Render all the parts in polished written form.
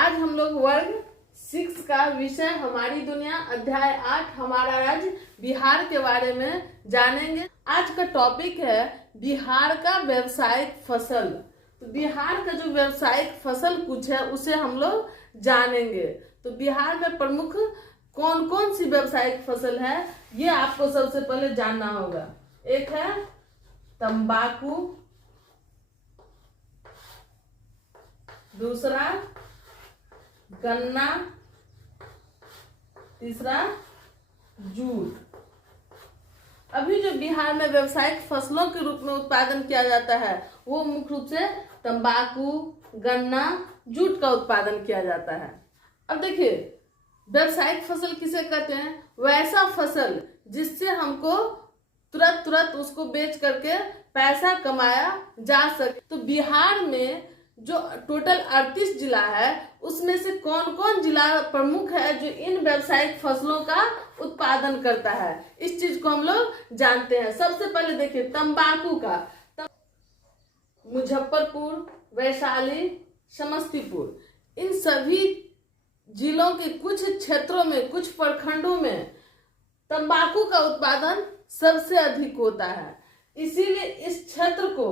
आज हम लोग वर्ग 6 का विषय हमारी दुनिया अध्याय 8 हमारा राज्य बिहार के बारे में जानेंगे। आज का टॉपिक है बिहार का व्यावसायिक फसल। तो बिहार का जो व्यावसायिक फसल कुछ है उसे हम लोग जानेंगे। तो बिहार में प्रमुख कौन कौन सी व्यावसायिक फसल है ये आपको सबसे पहले जानना होगा। एक है तंबाकू, दूसरा गन्ना, तीसरा जूट। अभी जो बिहार में व्यावसायिक फसलों के रूप में उत्पादन किया जाता है वो मुख्य रूप से तंबाकू, गन्ना, जूट का उत्पादन किया जाता है। अब देखिए व्यावसायिक फसल किसे कहते हैं? वैसा फसल जिससे हमको तुरंत उसको बेच करके पैसा कमाया जा सके। तो बिहार में जो टोटल 38 जिला है उसमें से कौन कौन जिला प्रमुख है जो इन व्यावसायिक फसलों का उत्पादन करता है, इस चीज को हम लोग जानते हैं। सबसे पहले देखिए तंबाकू का, मुजफ्फरपुर, वैशाली, समस्तीपुर, इन सभी जिलों के कुछ क्षेत्रों में, कुछ प्रखंडों में तंबाकू का उत्पादन सबसे अधिक होता है। इसीलिए इस क्षेत्र को,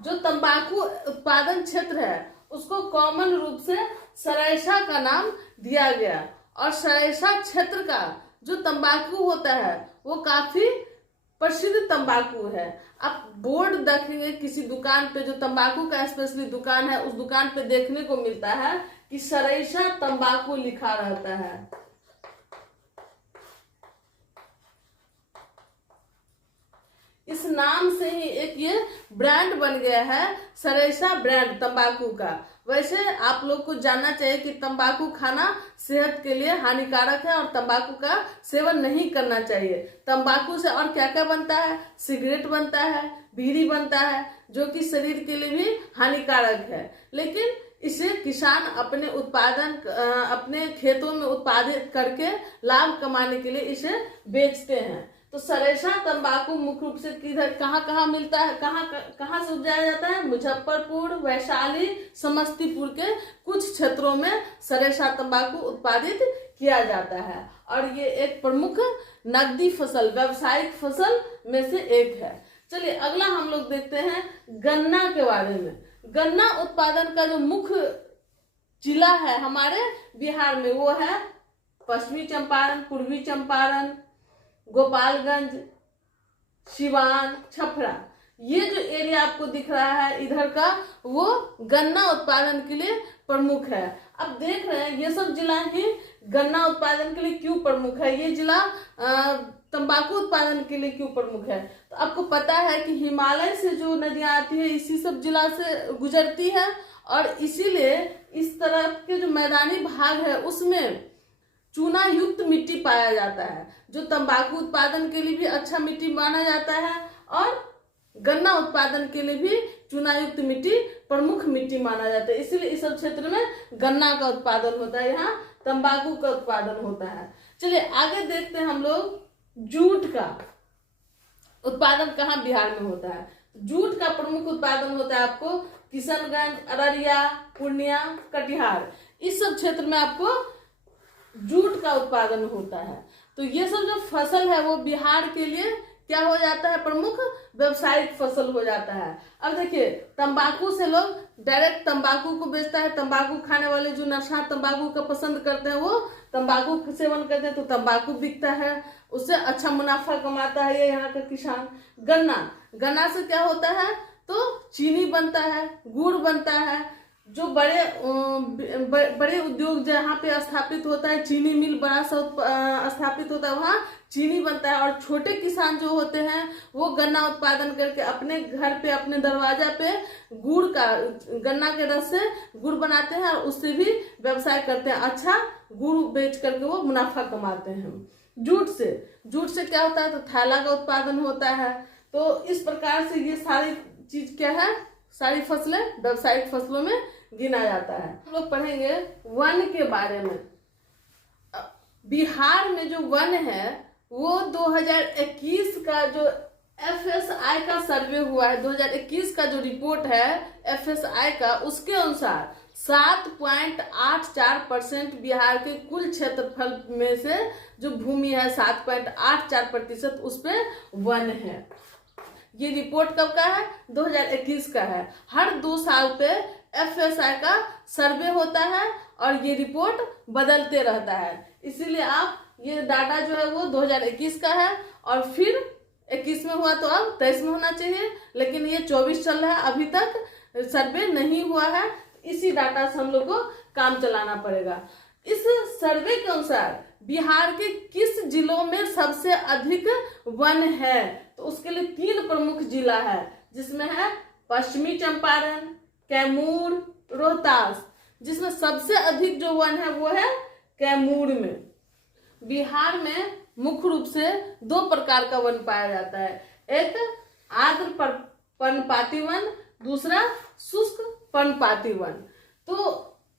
जो तंबाकू उत्पादन क्षेत्र है, उसको कॉमन रूप से सरेसा का नाम दिया गया। और सरेसा क्षेत्र का जो तंबाकू होता है वो काफी प्रसिद्ध तंबाकू है। आप बोर्ड देखेंगे किसी दुकान पे, जो तंबाकू का स्पेशली दुकान है, उस दुकान पे देखने को मिलता है कि सरेसा तंबाकू लिखा रहता है। इस नाम से ही एक ये ब्रांड बन गया है, सरेसा ब्रांड तंबाकू का। वैसे आप लोग को जानना चाहिए कि तंबाकू खाना सेहत के लिए हानिकारक है और तंबाकू का सेवन नहीं करना चाहिए। तंबाकू से और क्या क्या बनता है? सिगरेट बनता है, बीड़ी बनता है, जो कि शरीर के लिए भी हानिकारक है। लेकिन इसे किसान अपने खेतों में उत्पादित करके लाभ कमाने के लिए इसे बेचते हैं। तो सरेसा तंबाकू मुख्य रूप से किधर कहाँ मिलता है, कहाँ से उपजाया जाता है? मुजफ्फरपुर, वैशाली, समस्तीपुर के कुछ क्षेत्रों में सरेसा तंबाकू उत्पादित किया जाता है। और ये एक प्रमुख नकदी फसल, व्यावसायिक फसल में से एक है। चलिए अगला हम लोग देखते हैं गन्ना के बारे में। गन्ना उत्पादन का जो मुख्य जिला है हमारे बिहार में वो है पश्चिमी चंपारण, पूर्वी चंपारण, गोपालगंज, सिवान, छपरा। ये जो एरिया आपको दिख रहा है इधर का, वो गन्ना उत्पादन के लिए प्रमुख है। अब देख रहे हैं ये सब जिला ही गन्ना उत्पादन के लिए क्यों प्रमुख है, ये जिला तंबाकू उत्पादन के लिए क्यों प्रमुख है। तो आपको पता है कि हिमालय से जो नदियां आती है इसी सब जिला से गुजरती है, और इसीलिए इस तरफ के जो मैदानी भाग है उसमें चूना युक्त मिट्टी पाया जाता है, जो तंबाकू उत्पादन के लिए भी अच्छा मिट्टी माना जाता है और गन्ना उत्पादन के लिए भी चूना युक्त मिट्टी प्रमुख मिट्टी माना जाता है। इसीलिए इस क्षेत्र में गन्ना का उत्पादन होता है, यहाँ तंबाकू का उत्पादन होता है। चलिए आगे देखते हैं हम लोग जूट का उत्पादन कहाँ बिहार में होता है। जूट का प्रमुख उत्पादन होता है आपको किशनगंज, अररिया, पूर्णिया, कटिहार, इस सब क्षेत्र में आपको जूट का उत्पादन होता है। तो ये सब जो फसल है वो बिहार के लिए क्या हो जाता है? प्रमुख व्यावसायिक फसल हो जाता है। अब देखिए तंबाकू से लोग डायरेक्ट तंबाकू को बेचता है। तंबाकू खाने वाले जो नशा तंबाकू का पसंद करते हैं वो तंबाकू का सेवन करते हैं, तो तंबाकू बिकता है, उससे अच्छा मुनाफा कमाता है ये यहाँ का किसान। गन्ना से क्या होता है? तो चीनी बनता है, गुड़ बनता है। जो बड़े उद्योग जहाँ पे स्थापित होता है, चीनी मिल बड़ा सा स्थापित होता है, वहाँ चीनी बनता है। और छोटे किसान जो होते हैं वो गन्ना उत्पादन करके अपने घर पे, अपने दरवाजा पे गुड़ का, गन्ना के रस से गुड़ बनाते हैं और उससे भी व्यवसाय करते हैं। अच्छा गुड़ बेच करके वो मुनाफा कमाते हैं। जूट से क्या होता है? तो थैला का उत्पादन होता है। तो इस प्रकार से ये सारी चीज क्या है, सारी फसलें व्यावसायिक फसलों में गिना जाता है। हम लोग पढ़ेंगे वन के बारे में। बिहार में जो वन है वो 2021 का जो FSI का सर्वे हुआ है, 2021 का जो रिपोर्ट है FSI का, उसके अनुसार 7.84% बिहार के कुल क्षेत्रफल में से जो भूमि है 7.84% उस पे वन है। ये रिपोर्ट कब का है? 2021 का है। हर 2 साल पे FSI का सर्वे होता है और ये रिपोर्ट बदलते रहता है, इसीलिए आप ये डाटा जो है वो 2021 का है और फिर 21 में हुआ तो अब 23 में होना चाहिए, लेकिन ये 24 चल रहा है, अभी तक सर्वे नहीं हुआ है। इसी डाटा से हम लोग को काम चलाना पड़ेगा। इस सर्वे के अनुसार बिहार के किस जिलों में सबसे अधिक वन है? तो उसके लिए 3 प्रमुख जिला है, जिसमें है पश्चिमी चंपारण, कैमूर, रोहतास। जिसमें सबसे अधिक जो वन है वो है कैमूर में। बिहार में मुख्य रूप से 2 प्रकार का वन पाया जाता है, एक आर्द्र पर्णपाती वन, दूसरा शुष्क पर्णपाती वन। तो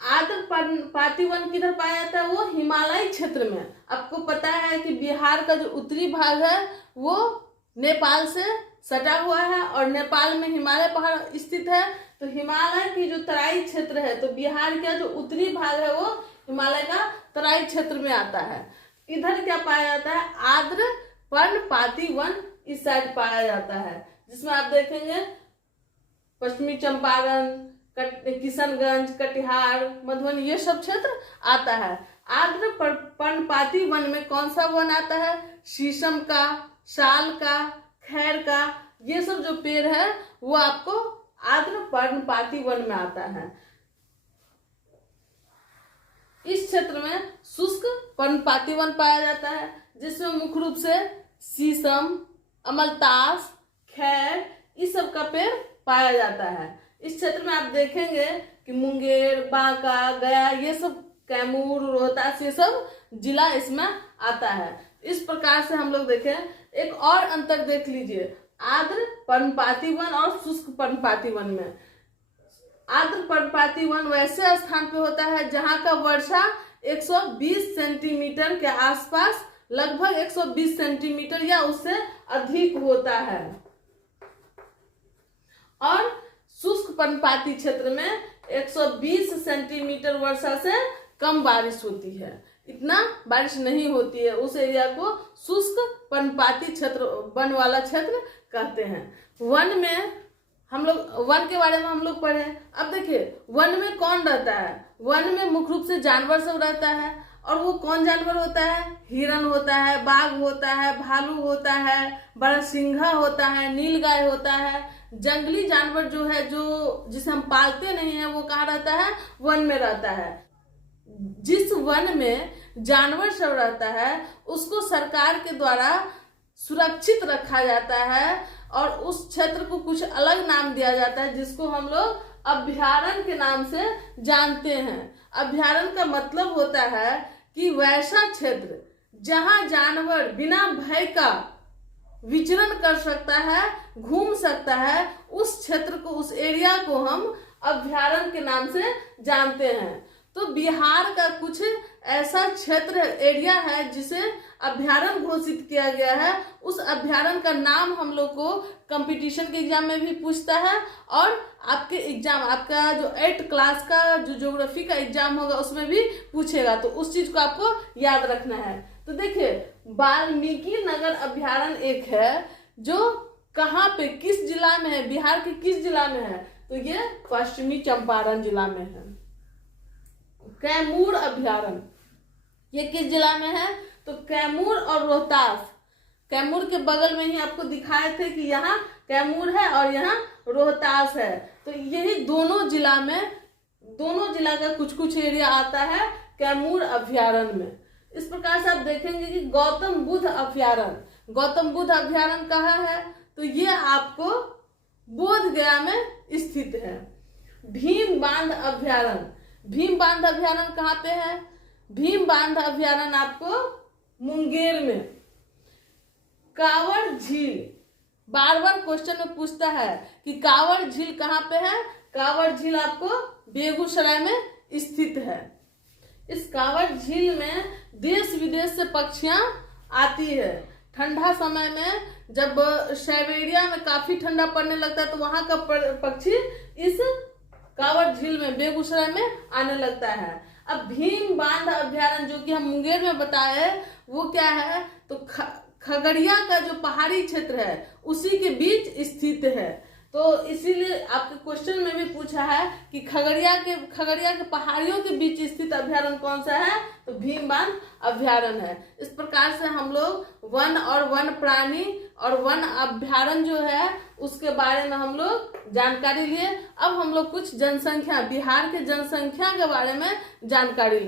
आर्द्र पर्णपाती वन किधर पाया जाता है? वो हिमालयी क्षेत्र में। आपको पता है कि बिहार का जो उत्तरी भाग है वो नेपाल से सटा हुआ है और नेपाल में हिमालय पहाड़ स्थित है। तो हिमालय की जो तराई क्षेत्र है, तो बिहार का जो उत्तरी भाग है वो हिमालय का तराई क्षेत्र में आता है। इधर क्या पाया जाता है? आर्द्र पर्णपाती वन इस साइड पाया जाता है, जिसमें आप देखेंगे पश्चिमी चंपारण, किशनगंज, कटिहार, मधुबनी, ये सब क्षेत्र आता है। आर्द्र पर्णपाती वन में कौन सा वन आता है? शीशम का, साल का, खैर का, ये सब जो पेड़ है वो आपको आर्द्र पर्णपाती वन में आता है। इस क्षेत्र में शुष्क पर्णपाती वन पाया जाता है, जिसमें मुख्य रूप से शीशम, अमलतास, खैर, इस सब का पेड़ पाया जाता है। इस क्षेत्र में आप देखेंगे कि मुंगेर, बांका, गया, ये सब, कैमूर, रोहतास, ये सब जिला इसमें आता है। इस प्रकार से हम लोग देखें, एक और अंतर देख लीजिए आर्द्र पर्णपाती वन और शुष्क पर्णपाती वन में। आर्द्र पर्णपाती वन वैसे स्थान पे होता है जहां का वर्षा 120 सेंटीमीटर के आसपास, लगभग 120 सेंटीमीटर या उससे अधिक होता है, और शुष्क पर्णपाती क्षेत्र में 120 सेंटीमीटर वर्षा से कम बारिश होती है। इतना बारिश नहीं होती है, उस एरिया को शुष्क पर्णपाती क्षेत्र, वन वाला क्षेत्र कहते हैं। वन में हम लोग, वन के बारे में हम लोग पढ़े। अब देखिए वन में कौन रहता है? वन में मुख्य रूप से जानवर सब रहता है, और वो कौन जानवर होता है? हिरन होता है, बाघ होता है, भालू होता है, बड़ा सिंघा होता है, नीलगाय होता है। जंगली जानवर जो है, जो जिसे हम पालते नहीं है, वो कहाँ रहता है? वन में रहता है। जिस वन में जानवर सब रहता है उसको सरकार के द्वारा सुरक्षित रखा जाता है और उस क्षेत्र को कुछ अलग नाम दिया जाता है, जिसको हम लोग अभयारण्य के नाम से जानते हैं। अभयारण्य का मतलब होता है कि वैसा क्षेत्र जहां जानवर बिना भय का विचरण कर सकता है, घूम सकता है, उस क्षेत्र को, उस एरिया को हम अभयारण्य के नाम से जानते हैं। तो बिहार का कुछ ऐसा क्षेत्र, एरिया है जिसे अभयारण्य घोषित किया गया है। उस अभयारण्य का नाम हम लोग को कंपटीशन के एग्जाम में भी पूछता है, और आपके एग्जाम, आपका जो 8th क्लास का जो ज्योग्राफी का एग्जाम होगा उसमें भी पूछेगा, तो उस चीज को आपको याद रखना है। तो देखिए वाल्मीकि नगर अभयारण्य एक है जो कहाँ पे, किस जिला में है? बिहार के किस जिला में है? तो ये पश्चिमी चंपारण जिला में है। कैमूर अभयारण्य ये किस जिला में है? तो कैमूर और रोहतास, कैमूर के बगल में ही आपको दिखाए थे कि यहाँ कैमूर है और यहाँ रोहतास है। तो यही दोनों जिला में, दोनों जिला का कुछ कुछ एरिया आता है कैमूर अभयारण्य में। इस प्रकार से आप देखेंगे कि गौतम बुद्ध अभयारण्य, गौतम बुद्ध अभयारण्य कहाँ है? तो ये आपको बोध गया में स्थित है। भीम बांध अभयारण्य, भीम बांध अभयारण्य कहाँ पे है? भीम बांध अभयारण्य आपको मुंगेर में। कांवड़ झील, बार बार क्वेश्चन में पूछता है कि कांवड़ झील कहाँ पे है? कांवड़ झील आपको बेगूसराय में स्थित है। इस कांवड़ झील में देश विदेश से पक्षियां आती है। ठंडा समय में जब साइबेरिया में काफी ठंडा पड़ने लगता है तो वहां का पक्षी इस कांवड़ झील में, बेगूसराय में आने लगता है। अब भीम बांध अभ्यारण्य जो कि हम मुंगेर में बताए, वो क्या है, तो खगड़िया का जो पहाड़ी क्षेत्र है उसी के बीच स्थित है। तो इसीलिए आपके क्वेश्चन में भी पूछा है कि खगड़िया के पहाड़ियों के बीच स्थित अभ्यारण्य कौन सा है, तो भीम बांध अभ्यारण्य है। इस प्रकार से हम लोग वन और वन प्राणी और वन अभ्यारण्य जो है उसके बारे में हम लोग जानकारी लिए। अब हम लोग कुछ जनसंख्या, बिहार के जनसंख्या के बारे में जानकारी